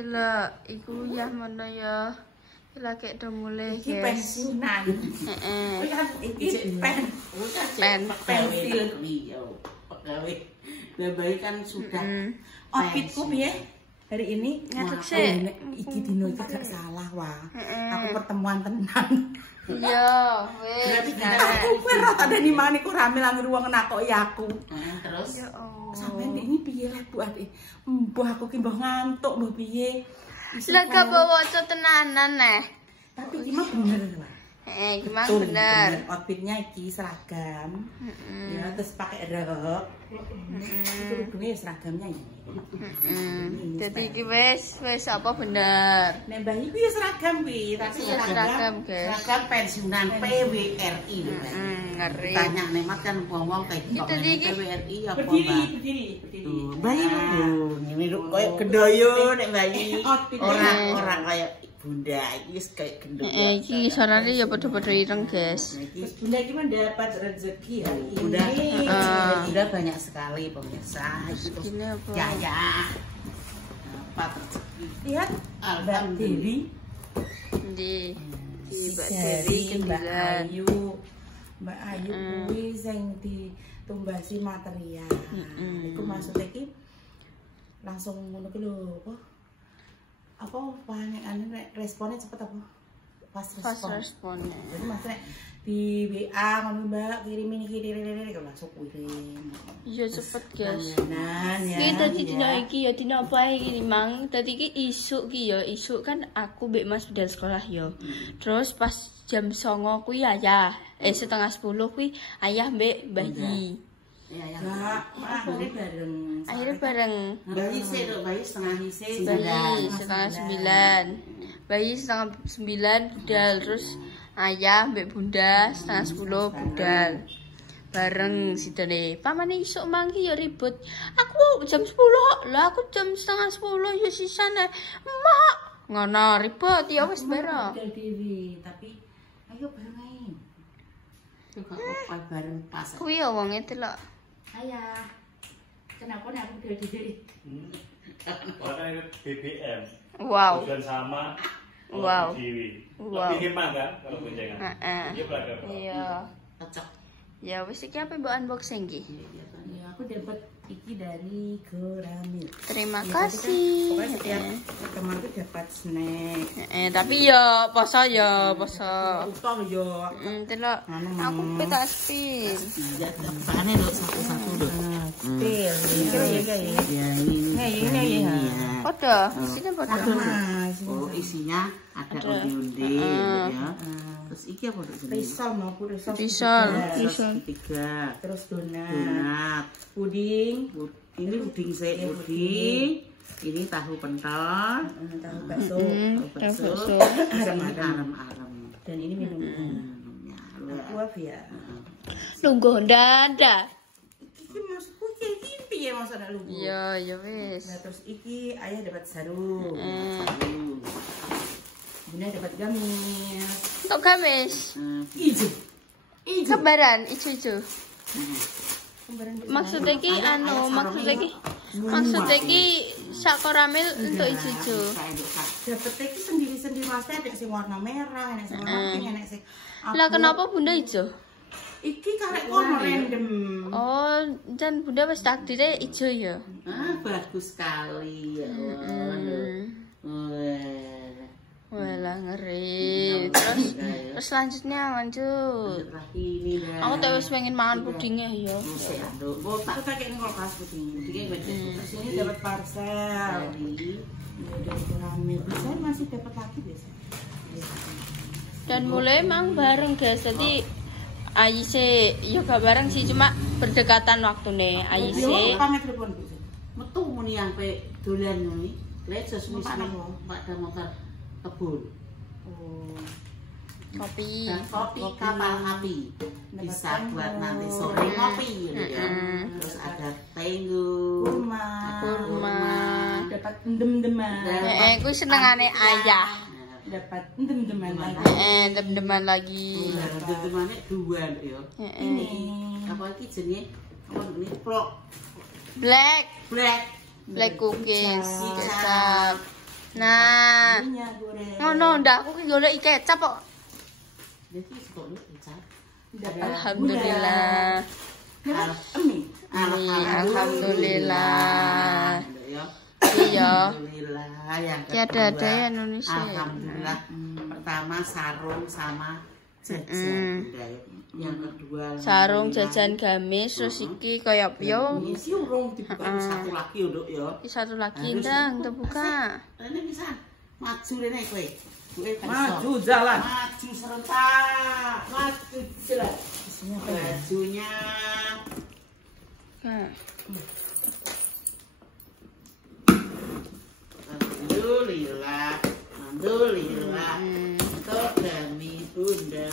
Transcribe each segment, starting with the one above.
Delok iku ya mana ya. Lagi udah mulai iki pensiunan. Iki pensil pegawai. Bayi kan sudah. Outfitku piye? Hari ini ngadeg sik. Iki dino iki gak salah wah. Aku pertemuan tenan. Iya, wis. Aku ora tak dani maneh ku rame lang ruang nakoki aku. Terus Ya Allah. Sampeyan ini piye lah Bu Adik? Mbah aku ki mbah ngantuk mbah piye? Lah gak bawa tenanan neh. Tapi iki mah bener lah. Gimana Betul, bener. Outfitnya iki seragam. Ya terus pakai rok. Itu rupanya seragamnya ini. Jadi iki wis apa bener. Nek mbah iku ya seragam kuwi, tapi Iya, seragam, guys. seragam pensiunan PWRI lho. Ngeri. Tanya nemat kan wong-wong kayak Itu kok iki. PWRI apa berdiri. Tuh, bayi lho. Ini lho koyo gendoyo nek bayi. Orang kayak bunda iki wis kayak gendong. Iki sonane ya padha-padha ireng, guys. Terus Bunda iki mendapat rezeki hari ini. Bunda banyak sekali pemirsa. Gini apa? Ya. Dapat rezeki. Lihat Mbak Dewi. Di Mbak Dewi Dari Mbak Kendilan. Ayu. Mbak Ayu kuwi sing ditumbasi material. Iku maksudnya iki langsung ngono ki lho, apa paling responnya cepet apa? Pas respon. Responnya. Jadi maksudnya di WA ngono Mbak kirim langsung kirim. Iya cepet, guys. Nah, ya. Iki dadi dina iki ya dina apa iki Mang? Dadi iki isuk ki ya, isuk kan aku mbek Mas budal sekolah ya. Terus pas jam 09.00 kuwi ayah, 9:30 kuwi ayah mbek bayi. Ya ya. Nah, akhirnya bareng. Akhirnya bareng. Bayi sih lho, bayi setengah isi. Bayi 8:30. Bayi 8:30 budal terus ayah mbek bunda 9:30 budal. Bareng sidane. Pamane isuk mangki ya ribut. Aku jam 10 lah, aku jam 9:30 ya sisane. Mak, ngono ribut ya wis bareng. Dewi, tapi ayo bareng ae. Juga apa bareng pas. Kuwi ya wong e delok. Ayah. Kenapa nek aku udah diri? Warna itu BBM. Wow. Tujuan sama. Wow. Dewi. Wow. Lebih hemat kan kalau boncengan. Heeh. Iya beragam. Iya. Cocok. Ya wis iki apa mbok unboxing ki? Ya aku dapat iki dari Goramil. Terima Ya, kasih. Pokoknya setiap teman tuh dapat snack. Tapi ya poso ya poso. Utang yo. Delok. Aku petak spin. Iya, pakane lho satu-satu lho. Pil. Ya ini. Ya. Podo, sini podo. Oh, isinya ada onde-onde ya. Terus iki apa Dok? Risol mau risol. Risol. Ketiga. Terus donat. Donat. Puding. Ini puding saya puding. Ini tahu pentol. Tahu bakso. Bakso. Aram-aram. Dan ini minum. Ya, Kuah ya. Nunggu dada. Iki maksudku kayak gini piye maksudnya lu? Iya, ya wis. Nah, terus iki ayah dapat sarung. Bunda dapat gamis. Tok gamis. Ijo. Kebaran ijo-ijo. Maksudnya ki maksudnya ki sakoramil untuk ijo-ijo. Dapat iki sendiri-sendiri maksudnya ada sing warna merah, ada sing warna pink, ada sing Lah kenapa Bunda ijo? iki karek kono random. Oh, dan Bunda wis takdire ijo ya. Bagus sekali ya. Walah ngeri. Terus selanjutnya lanjut. Ini dah. Aku tuh wis pengen mangan pudingnya ya. Oh, tak pakai ini kulkas puding. Pudingnya Terus ini dapat parcel. Dari Goramil. Saya masih dapat lagi biasa. Dan mulai emang bareng guys. Jadi Ayise yo gak bareng sih cuma berdekatan waktu nih. Ayise pamit telepon Bu. metu muni yang pe dolan ngene. Lek sesuwi Pak motor kebun. kopi. Dan kopi kapal api. Bisa buat nanti sore kopi gitu ya. Terus ada tenggo, Kurma. Dapat endem-deman. Kuwi senengane ayah. Dapat endem-deman lagi. Dem-deman lagi. Teman-temannya dua ya. Ini Apa iki jenenge? Apa ini vlog Black black cookies. Kecap. Nah, Minyak goreng. ngono ndak aku ki golek kecap kok. Jadi sebelum kecap. Alhamdulillah. Alhamdulillah. Iya. Alhamdulillah yang Tiada ada ya Indonesia. Alhamdulillah. Pertama sarung sama jajan. Yang kedua Sarung jajan gamis terus iki kaya yo. Isi urung dibuka satu lagi nduk ya. Satu lagi ndang terbuka. Rene bisa maju rene kowe. Maju jalan. Maju serentak. Maju jalan. Bajunya. Nah. Alhamdulillah. Alhamdulillah. Untuk kami Bunda.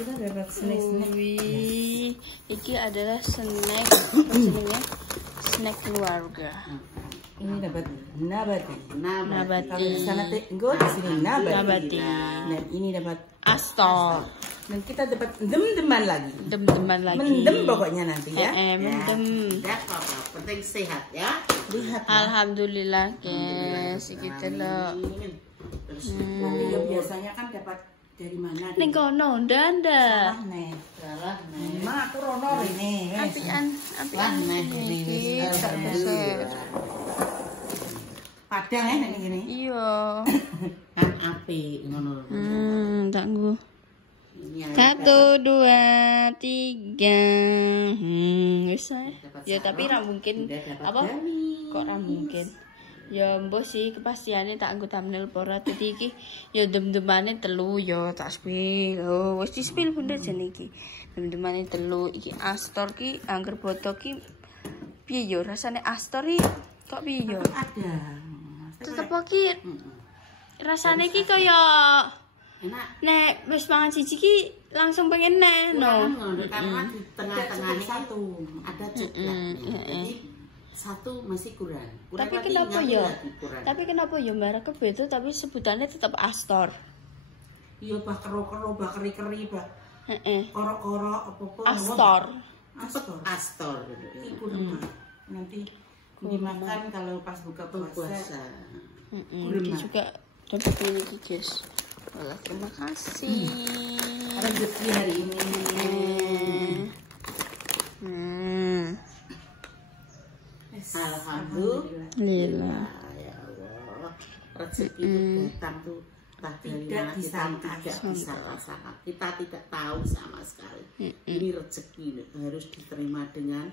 Kita dapat snack-snack. Wih, iki adalah snack apa jenenge? Snack keluarga. Ini dapat nabati. Nabati. Kalau di sana tenggo, di sini nabati. Nabati. Dan ini dapat Astor. dan kita dapat dem-deman lagi. Dem-deman lagi. Mendem pokoknya nanti ya. Mendem. Tidak apa-apa, penting sehat ya. Lihat. Alhamdulillah, guys. Iki delok. Terus Tapi ya biasanya kan dapat dari mana? Ning kono ndanda. Salah nih. salah nih. Ma aku rono ini. Apian iki. Padang ya nek ngene. Iya. Kan api ngono. Tak nggo. Ini 1 2 3. Wis ae. Ya tapi ra mungkin apa? Kok ra mungkin? Ya mbok sih kepastiane tak anggo thumbnail pora dadi iki ya dem-demane 3 ya tak spill. Oh, wis di spill bunda jane iki. Dem-demane 3 iki Astor ki angger boto ki piye ya rasane Astor iki kok piye ya? Ada. Tetep ki rasane ki kaya enak. nek wis mangan siji ki langsung pengen neh no. Karena di tengah-tengah ini satu. ada coklat. Jadi satu masih kurang. Tapi kenapa ya? Tapi kenapa ya merek beda tapi sebutannya tetap Astor. Iya bah kero-kero bah keri-keri bah. Heeh. Koro-koro apa-apa. Astor. Astor. Iku nanti dimakan kalau pas buka puasa. Ini juga dapat ini guys. Wala, terima kasih. Rezeki hari ini. Alhamdulillah. Ya Allah. Rezeki itu datang tuh entah dari mana kita tidak bisa rasakan. Kita tidak tahu sama sekali. Ini rezeki harus diterima dengan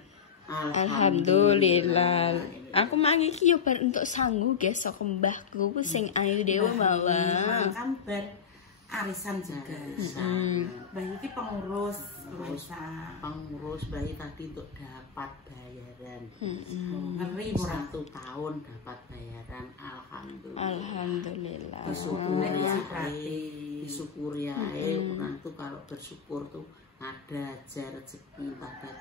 Alhamdulillah. Aku mangi iki yo bar untuk sangu guys saka mbahku ku sing ayu dhewe mawon. Kan ber arisan juga. Bayi ini pengurus bayi tadi untuk dapat bayaran. Ngeri 1 tahun dapat bayaran. Alhamdulillah. Disyukuri ae. Orang tuh kalau bersyukur tuh ada aja rezeki pada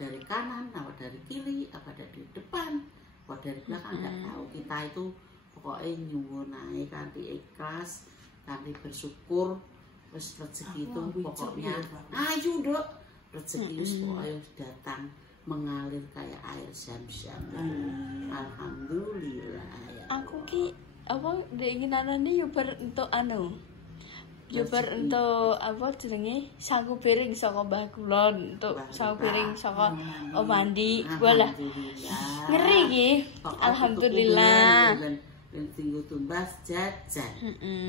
dari kanan, apa dari kiri, apa dari depan, apa dari belakang, nggak tahu. Kita itu pokoknya nyuwun ae kanthi ikhlas, kanthi bersyukur, terus rezeki itu pokoknya ayo dok, rezeki itu pokoknya datang mengalir kayak air zam-zam. Alhamdulillah. Ya Aku ki apa keinginanane yo bar entuk anu. Yo bar entuk apa jenenge saku piring saka Mbah Kulon, entuk saku piring saka Om Mandi. Walah. Ngeri iki. Alhamdulillah. Tinggu tumbas jajan.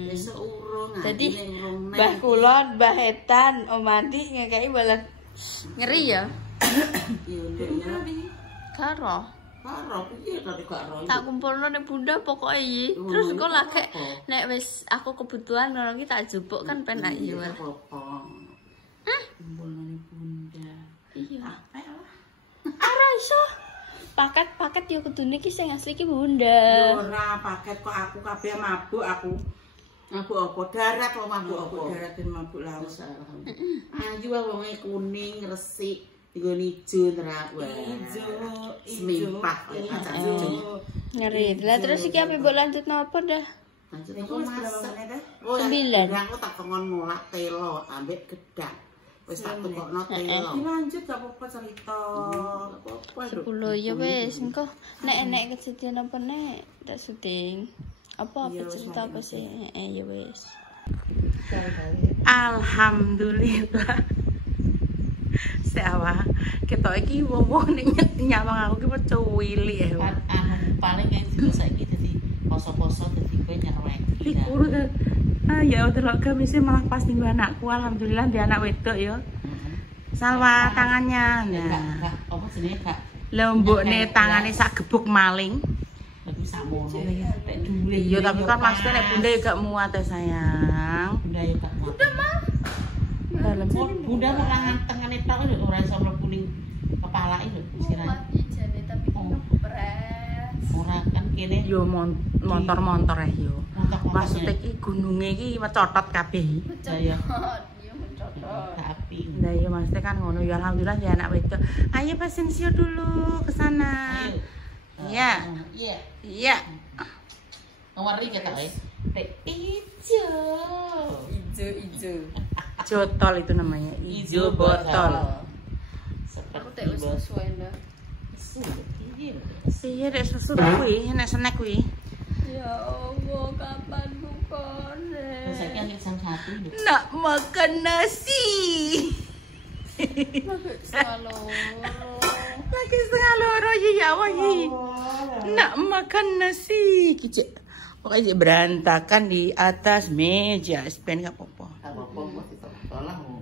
Besok urung. Jadi Mbah Kulon, Mbah Etan, Om Mandi ngekeki walah ngeri ya. Karo. Karo piye tadi gak ro. Tak kumpulno ning Bunda pokoke iki. Terus kok lagi nek wis aku kebutuhan ngono iki tak jupuk kan penak ya. Hah? Kumpulno ning Bunda. Iya. Ora iso. Paket-paket yo kudune iki sing asli iki Bunda. Ora paket kok aku kabeh mabuk aku. Mabuk apa? Darat kok mabuk apa? Darat dan mabuk laut. Ayu wonge kuning, resik. Tiga ijo terak wae. Semimpah Ngeri. Lah terus iki ape mbok lanjutno apa dah? Lanjut apa masak? 9. Aku tak kongon mulak telo ambek gedang. Wis tak tukokno teh. Dilanjut gak apa-apa cerita. Apa-apa. 10 ya wis engko nek enek kejadian apa nek tak syuting. Apa cerita apa sih? Ya wis. Alhamdulillah. Sewa ketok iki wong-wong nek nyawang aku ki pecuwili ya. Paling yang juga saiki dadi poso-poso dadi kowe nyerwek. Likur ya delok gamise malah pas ning anakku alhamdulillah di anak wedok ya. Salwa tangannya. Nah, apa jenenge Kak? Lembokne tangane sak gebuk maling. Tapi sakmono tek dhuwure. Iya tapi kan maksudnya nek bunda ya gak muat ya sayang. Bunda ya gak muat. Udah mah. Dalam Bunda kok tangan tengane tok lho ora iso mlebu ning kepalake lho istilahnya. Jane tapi ngepres. Ora kan kene yo motor-motor yo. motor-motornya. Maksudnya iki gununge iki mecotot kabeh. Ya ya. Iya mencocok. Api. Nah iya maksudnya kan ngono ya alhamdulillah ya anak wedok. Ayo Pak Sinsio dulu ke sana. Ayo. Iya. Iya. Iya. Ngeri kita Teh hijau. Ijo. Jotol itu namanya. Ijo botol. Aku tak usah sesuai dah. Iya dek susu kuwi, enak snack kuwi. Ya Allah, kapan bukane? Saiki anjing jam 1 lho. Nak makan nasi. Lagi setengah loro ya Allah. Nak makan nasi. Kicik. Pokoknya berantakan di atas meja. Sepen gak apa-apa. Apa-apa ditolong.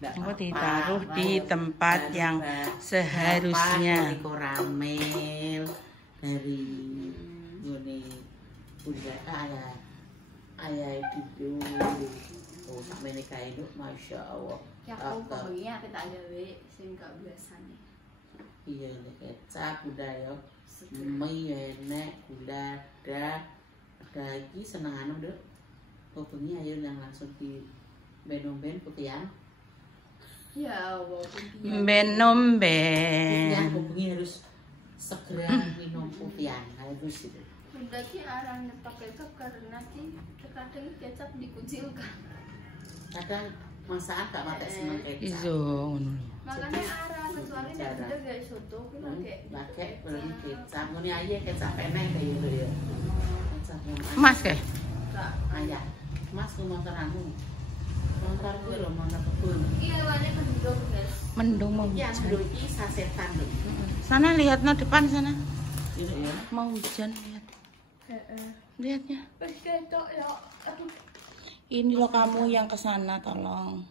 Aku ditaruh di tempat yang seharusnya. Dari koramel dari ngene bunda ayah itu oh samene kae nduk masyaallah. Ya aku pokoknya aku tak gawe sing gak biasane. Iya nek kecap bunda yo. Mie enek gula ada iki senengane nduk. Pokoknya ayo yang langsung di benomben putihan. Ya Allah, Benomben. Yang hubungi harus segera minum putihan harus itu. berarti arah nyetok kecap karena nanti terkadang kecap dikucilkan. Kadang masakan gak pakai seneng kecap. Iso ngono. Makanya arah kecuali nek udah gak soto ki Pakai beli kecap. Ngene aja kecap enek kayak gitu ya. Kecap yang Mas kae. ayah. Mas ku motoranmu. Motor ku lho motor kebun. Iya, wane mendung, guys. Mendung mau Yang hujan. lho iki sasetan lho. Sana lihat no depan sana. Gitu ya. Mau hujan lihat. Lihatnya. Wis ketok ya. Ini loh kamu yang ke sana tolong.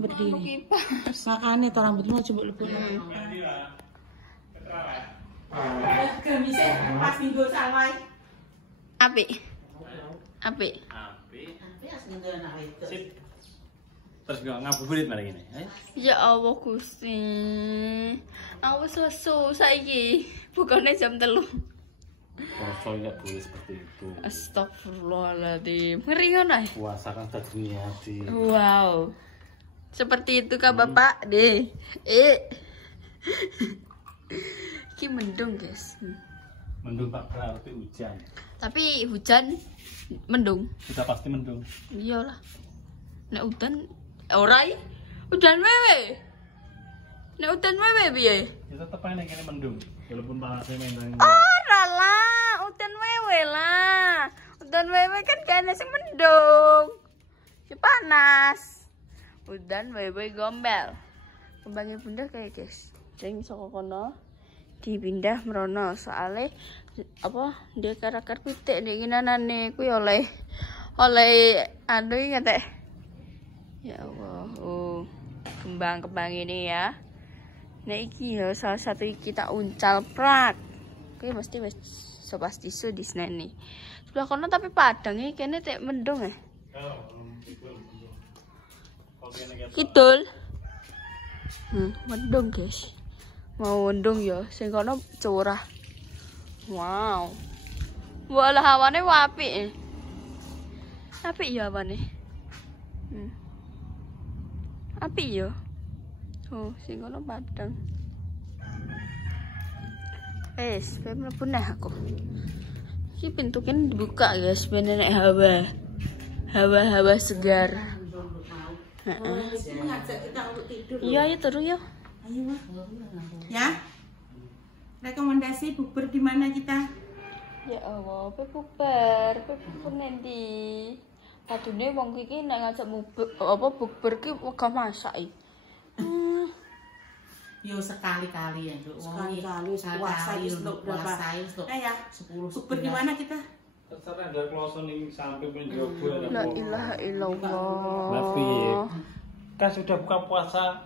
Berdiri. Kipas. Makanya tuh rambutmu coba lebih Gamise pas minggu salwai. Apik. Apik. Tapi asli nggo anak itu. Sip. Terus ngabuburit malah gini. Ya Allah Gusti. Aku susu saiki. Bukannya jam 3. Poso nggak boleh seperti itu. Astagfirullahaladzim. Ngeri ngono ya? Puasa kan daging hati. Wow. Seperti itu kah Bapak? Deh. Ki mendung, guys. Mendung tak berarti hujan. Tapi hujan mendung. Sudah pasti mendung. Iyalah. Nek udan ora udan wewe. Nek udan wewe piye? Ya tetep aja kene mendung. Walaupun panasnya main Ora lah, udan wewe lah. Udan wewe kan kene sing mendung. Ya panas. Udan wewe gombel. Kembangnya bunda kayak guys. Sing saka kono dipindah merono soalnya apa dia karakter pitik nek nginanane kuwi oleh anu ngate. Ya Allah. Oh, kembang-kembang ini ya. Nah iki ya salah satu iki tak uncal prak. Kuwi mesti wis sopas tisu di sini. Sebelah kono tapi padang iki kene tek mendung ya. Kidul. Mendung guys. Mau mendung ya, sing kono curah. Wow. Walah hawane apik. Apik ya hawane. Apik ya. Oh, sing kono padang. Wes, ben mlebu neh aku. Iki pintu kan dibuka guys, ben enek hawa. Hawa-hawa segar. Itu mengajak kita untuk tidur. Iya, ya turu ya. Ayo, Wah. Ya. Rekomendasi bukber di mana kita? Ya Allah, bukber nanti. Padune wong iki nek ngajak bukber ki wegah masak iki. Yo sekali-kali ya, Nduk. Sekali-kali puasa itu berapa? Ya, 10 bukber di mana kita? Terserah ada kloso ning sampai penjogo ada. La ilaha illallah. Tapi kan sudah buka puasa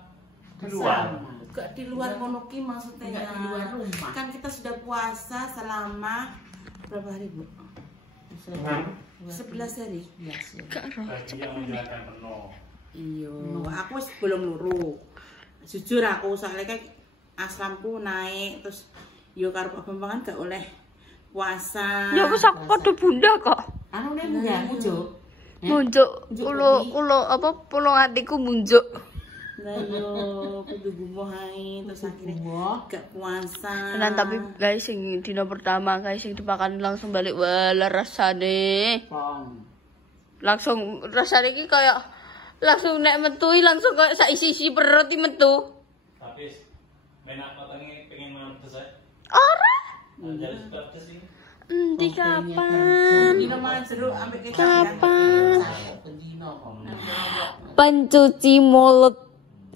di luar. Enggak di luar ngono ki maksudnya. Enggak di luar rumah. Kan kita sudah puasa selama berapa hari, Bu? 11 hari. Iya, Bagi yang menjalankan penuh. Iya, aku wis belum luru. Jujur aku soalnya kayak asramku naik terus yo karo Pak Bambang gak oleh puasa. Ya aku sak padha bunda kok. Anu nek munjuk, Jo. Munjuk ulo apa pulau hatiku munjuk. Nah yo kudu gumoh ae terus akhirnya gak puasa. Tenan tapi guys sing dina pertama guys sing dipakan langsung balik wala rasane. Langsung rasane iki kayak langsung nek metui langsung kayak sak isi-isi perut iki metu. Tapi menak matenge pengen mantes ae. Ora. Jadi sudah pedes iki. Endi kapan? Dino mangan jeruk ambek kecap. Kapan? Pendino kok. Pencuci mulut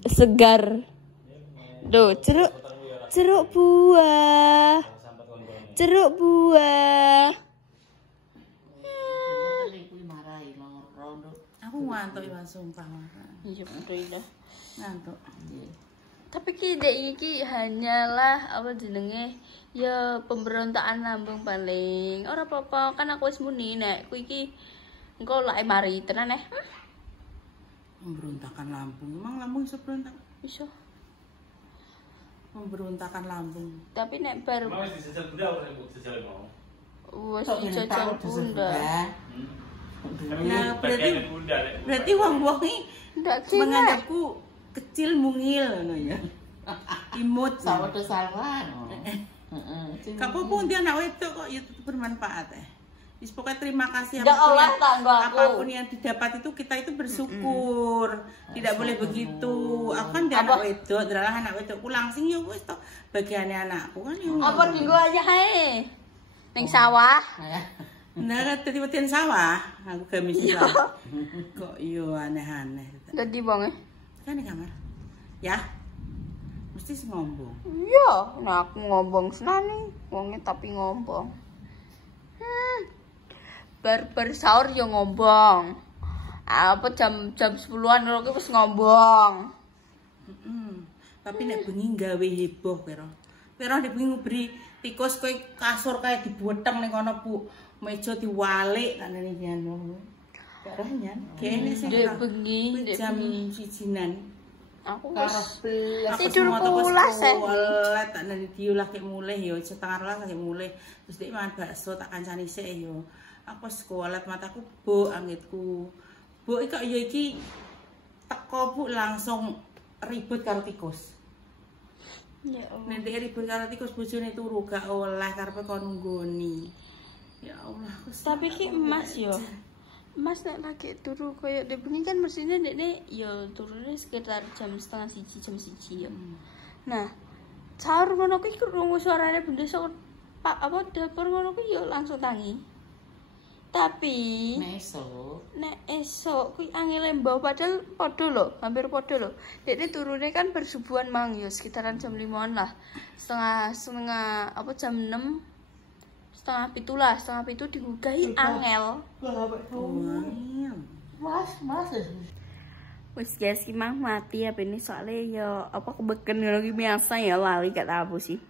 segar. Duh, jeruk buah. Jeruk buah. Aku ngantuk ya sumpah. Iya betul. Ngantuk. Tapi iki hanyalah apa jenenge ya pemberontakan lambung paling. Ora apa-apa kan aku wis muni nek ku iki engko lak mari tenan Memberontakan lambung. Emang lambung iso berontak? Iso. Memberontakan lambung. Tapi nek bar Mau dijajal bunda ora dijajal mau. wis dijajal bunda. Nah, berarti wong-wong iki Ndak kira. menganggapku kecil mungil ngono ya. Imut Sama tuh salah. Heeh. Kapopun dia anak wedok kok ya tetap bermanfaat Wis pokoknya terima kasih Ndak olah tanggo aku. apapun yang didapat itu kita itu bersyukur. Tidak boleh begitu. Aku kan dia anak wedok, adalah anak wedokku langsung ya wis to bagiannya anakku kan ya. Apa dinggo aja hae. Ning sawah. Nah, tiba-tiba sawah, aku gamis Iya. Kok yo aneh-aneh. Dadi wong Kan di kamar. Ya. Mesti ngombong. Iya, nah aku ngomong senane, wonge tapi ngomong. Bar sahur yo ngomong. Apa jam 10-an lho ki wis ngomong. Tapi nek bengi gawe heboh kira. Kira nek bengi beri tikus kowe kasur kayak dibueteng ning kono, Bu. Meja diwalik kan ngene iki anu. Kira nyan. Kene sing Dek bengi, dek jam bengi. 1-an. Aku Karo wis aku tidur semua toko pulas sekolah tak nanti diulah kayak mulai yo setengah rolas kayak mulai terus dia makan bakso tak kancani sih yo aku sekolah mataku bu anggitku bu kok yo iki teko Bu langsung ribut karo tikus. Ya Allah. Nanti ribut karo tikus bojone turu gak oleh karepe kon nunggoni. Ya Allah, Tapi ki emas yo. Mas nek lagi turu koyo dek bengi kan mestine dekne yo turune sekitar jam 12:30 jam 1 yo. Nah, sahur ngono kuwi krungu suarane benda sak Pak apa dapur ngono kuwi yo langsung tangi. Tapi nek esok kuwi angele mbah padahal padha lho, hampir padha lho. Dekne turune kan bersubuhan mang yo sekitaran jam 5-an lah. Setengah apa jam 6 setengah 7 digugahi angel. Mas. Wis guys, ki mah mati apa ini soalnya ya apa kebeken ngono ki biasa ya lali gak tahu sih.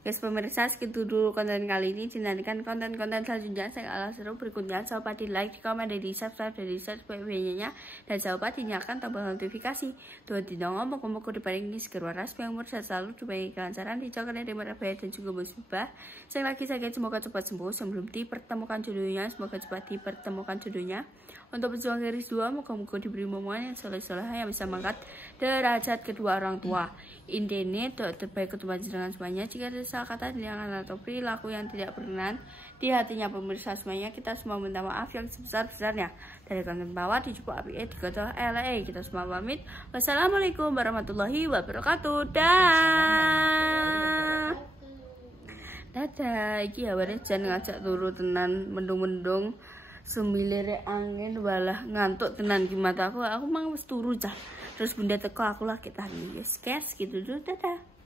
Guys pemirsa segitu dulu konten kali ini. Nantikan konten-konten selanjutnya saya ala seru berikutnya. Jangan lupa di like, di komen, dan di subscribe, dan di share videonya. Dan jangan lupa dinyalakan tombol notifikasi. Tuhan tidak ngomong-ngomong ke depan ini seger waras yang umur sehat selalu dibanyakan kelancaran dijauhkan dari mara bahaya dan juga musibah. Saya lagi sakit semoga cepat sembuh sebelum dipertemukan jodohnya. Semoga cepat dipertemukan jodohnya. Untuk pejuang garis 2, moga-moga diberi momongan yang soleh-soleh yang bisa mengangkat derajat kedua orang tua. Intinya doa terbaik untuk panjenengan semuanya. Jika ada kata-kata yang atau perilaku yang tidak berkenan di hatinya pemirsa semuanya. Kita semua minta maaf yang sebesar-besarnya. Dari konten bawah di Cukup Api di Kota LA. Kita semua pamit. Wassalamualaikum warahmatullahi wabarakatuh. Dadah. Iki awake jan ngajak turu tenan mendung-mendung. Semilire angin walah ngantuk tenan ki mataku. Aku mang wis turu cah. Terus bunda teko aku lagi tadi. Yes, gitu dulu. Dadah.